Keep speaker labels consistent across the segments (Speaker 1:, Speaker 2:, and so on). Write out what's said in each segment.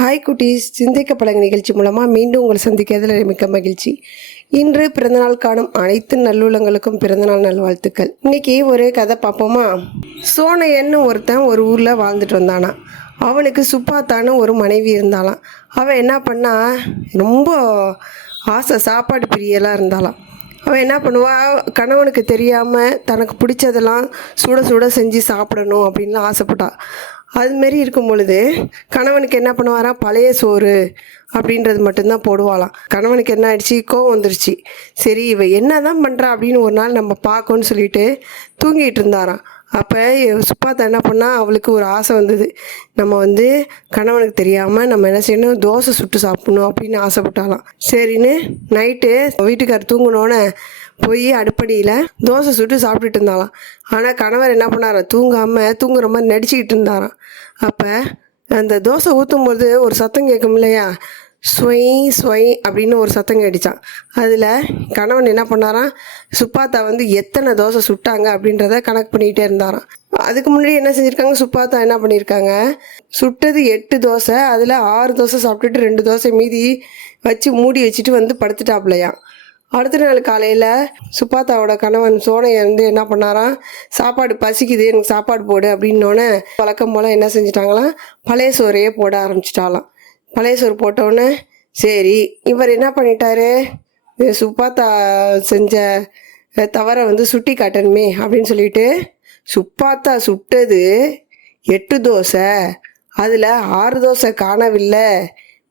Speaker 1: Hi குட்டீஸ். சிந்திக்க பழங்க நிகழ்ச்சி மூலமாக மீண்டும் உங்களை சந்திக்கிறதுல மிக்க மகிழ்ச்சி. இன்று பிறந்தநாள் காணும் அனைத்து நல்லுள்ளங்களுக்கும் பிறந்தநாள் நல்வாழ்த்துக்கள். இன்னைக்கு ஒரு கதை பார்ப்போமா? சோனையன்னு ஒருத்தன் ஒரு ஊரில் வாழ்ந்துட்டு வந்தானா அவனுக்கு சுப்பாத்தான்னு ஒரு மனைவி இருந்தாலாம் அவன் என்ன பண்ணா? ரொம்ப ஆசை சாப்பாடு பிரியலாக இருந்தாலாம் அவன் என்ன பண்ணுவா? கணவனுக்கு தெரியாமல் தனக்கு பிடிச்சதெல்லாம் சுட சுட செஞ்சு சாப்பிடணும் அப்படின்னு ஆசைப்பட்டான் அதுமாரி இருக்கும் பொழுது கணவனுக்கு என்ன பண்ணுவாராம்? பழைய சோறு அப்படின்றது மட்டும்தான் போடுவாளாம். கணவனுக்கு என்ன ஆயிடுச்சு? கோவம் வந்துருச்சு. சரி இவ என்ன தான் பண்ணுறா அப்படின்னு ஒரு நாள் நம்ம பார்க்கணும்னு சொல்லிட்டு தூங்கிட்டு இருந்தாராம். அப்போ சுப்பாத்தா என்ன பண்ணால் அவளுக்கு ஒரு ஆசை வந்தது. நம்ம வந்து கணவனுக்கு தெரியாமல் நம்ம என்ன செய்யணும்? தோசை சுட்டு சாப்பிடணும் அப்படின்னு ஆசைப்பட்டாலாம் சரின்னு நைட்டு வீட்டுக்கார் தூங்கினோன்னே போய் அடுப்படியில் தோசை சுட்டு சாப்பிட்டுட்டு இருந்தாலாம் ஆனால் கணவர் என்ன பண்ணாராம் தூங்காமல் தூங்குற மாதிரி நடிச்சுக்கிட்டு இருந்தாராம். அப்போ அந்த தோசை ஊற்றும் போது ஒரு சத்தம் கேட்கும் இல்லையா? ஸ்வை ஸ்வை அப்படின்னு ஒரு சத்தம் கேட்டுச்சான் அதில் கணவன் என்ன பண்ணாராம்? சுப்பாத்தா வந்து எத்தனை தோசை சுட்டாங்க அப்படின்றத கணக்கு பண்ணிக்கிட்டே இருந்தாராம். அதுக்கு முன்னாடி என்ன செஞ்சுருக்காங்க? சுப்பாத்தா என்ன பண்ணியிருக்காங்க சுட்டது எட்டு தோசை அதில் ஆறு தோசை சாப்பிட்டுட்டு ரெண்டு தோசை மீதி வச்சு மூடி வச்சுட்டு வந்து படுத்துட்டாப்லையாம். அடுத்த நாள் காலையில் சுப்பாத்தாவோட கணவன் சோனையை வந்து என்ன பண்ணாராம்? சாப்பாடு பசிக்குது எனக்கு சாப்பாடு போடு அப்படின்னோடனே வழக்கம் போல் என்ன செஞ்சிட்டாங்களாம் பழைய சோறையே போட ஆரம்பிச்சிட்டாலாம் பழைய சோறு போட்டோடனே சரி இவர் என்ன பண்ணிட்டாரு? சுப்பாத்தா செஞ்ச தவறை வந்து சுட்டி காட்டணுமே அப்படின்னு சொல்லிட்டு சுப்பாத்தா சுட்டது எட்டு தோசை. அதில் ஆறு தோசை காணவில்லை.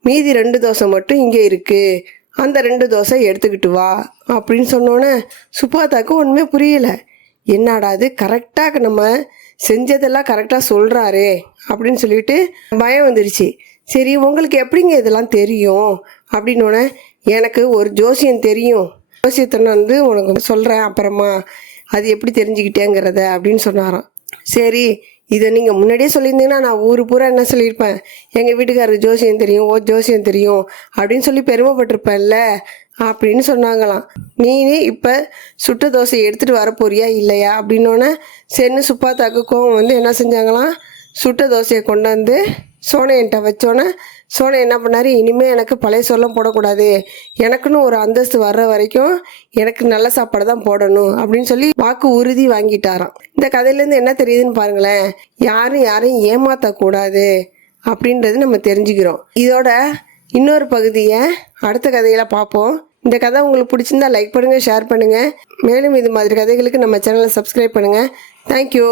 Speaker 1: மீதி ரெண்டு தோசை மட்டும் இங்கே இருக்குது அந்த ரெண்டு தோசை எடுத்துக்கிட்டு வா அப்படின்னு சொன்னோன்னே சுப்பாத்தாக்கு ஒன்றுமே புரியலை. என்னடா அது கரெக்டாக நம்ம செஞ்சதெல்லாம் கரெக்டாக சொல்கிறாரே அப்படின்னு சொல்லிட்டு பயம் வந்துருச்சு. சரி உங்களுக்கு எப்படிங்க இதெல்லாம் தெரியும்? அப்படின்னோடனே எனக்கு ஒரு ஜோசியம் தெரியும். ஜோசியத்தை நான் வந்து உனக்கு சொல்கிறேன் அப்புறமா. அது எப்படி தெரிஞ்சுக்கிட்டேங்கிறத அப்படின்னு சொன்னாராம். சரி இதை நீங்கள் முன்னாடியே சொல்லியிருந்தீங்கன்னா நான் ஊர் பூரா என்ன சொல்லியிருப்பேன்? எங்கள் வீட்டுக்காரர் ஜோசியம் தெரியும் ஓ ஜோசியம் தெரியும் அப்படின்னு சொல்லி பெருமைப்பட்டிருப்பேன்ல அப்படின்னு சொன்னாங்களாம். நீ இப்போ சுட்ட தோசையை எடுத்துகிட்டு வர போறியா இல்லையா? அப்படின்னோடனே சென்னு சுப்பாத்தாக்கு கோவம் வந்து என்ன செஞ்சாங்களாம்? சுட்ட தோசையை கொண்டாந்து சோனையன்ட்ட வச்சோன்னே சோனை என்ன பண்ணார்? இனிமேல் எனக்கு பழைய சொல்லம் போடக்கூடாது. எனக்குன்னு ஒரு அந்தஸ்து வர்ற வரைக்கும் எனக்கு நல்ல சாப்பாடு தான் போடணும் அப்படின்னு சொல்லி வாக்கு உறுதி வாங்கிட்டாராம். இந்த கதையிலேருந்து என்ன தெரியுதுன்னு பாருங்களேன். யாரும் யாரையும் ஏமாற்றக்கூடாது அப்படின்றது நம்ம தெரிஞ்சுக்கிறோம். இதோட இன்னொரு பகுதியை அடுத்த கதையில் பார்ப்போம். இந்த கதை உங்களுக்கு பிடிச்சிருந்தா லைக் பண்ணுங்கள் ஷேர் பண்ணுங்கள் மேலும் இது மாதிரி கதைகளுக்கு நம்ம சேனலை சப்ஸ்கிரைப் பண்ணுங்கள் தேங்க்யூ